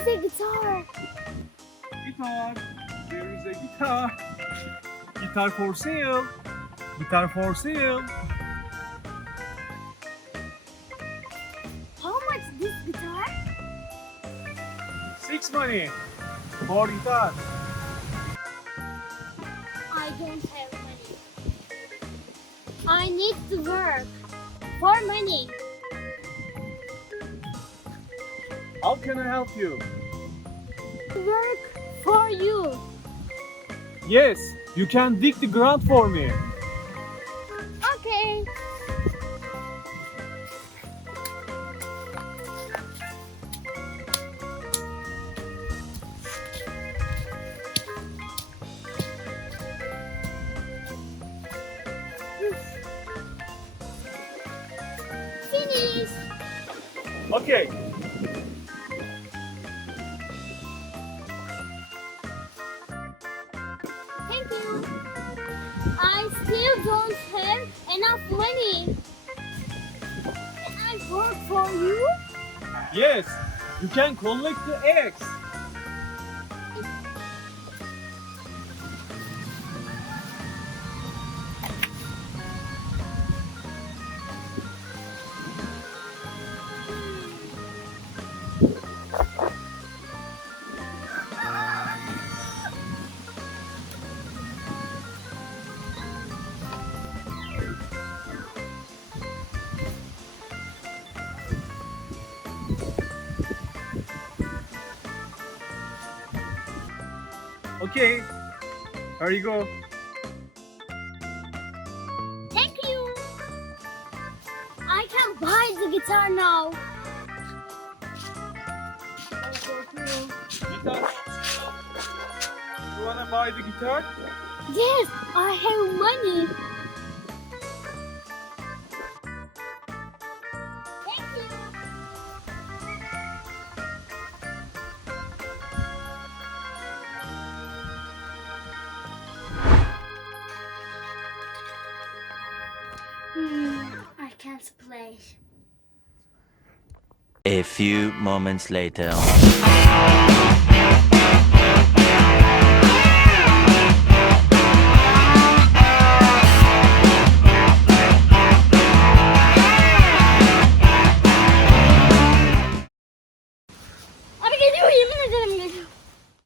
is a guitar. Guitar. There is a guitar. Guitar for sale. Guitar for sale. How much this guitar? 6 money for guitar. I don't have money. I need to work for money. How can I help you? Work for you. Yes, you can dig the ground for me. Okay. Finish. Okay. Thank you. I still don't have enough money. Can I work for you? Yes, you can collect the eggs. Okay, here you go. Thank you. I can buy the guitar now. Guitar. You wanna buy the guitar? Yes, I have money. Thank you. I can't play. A few moments later.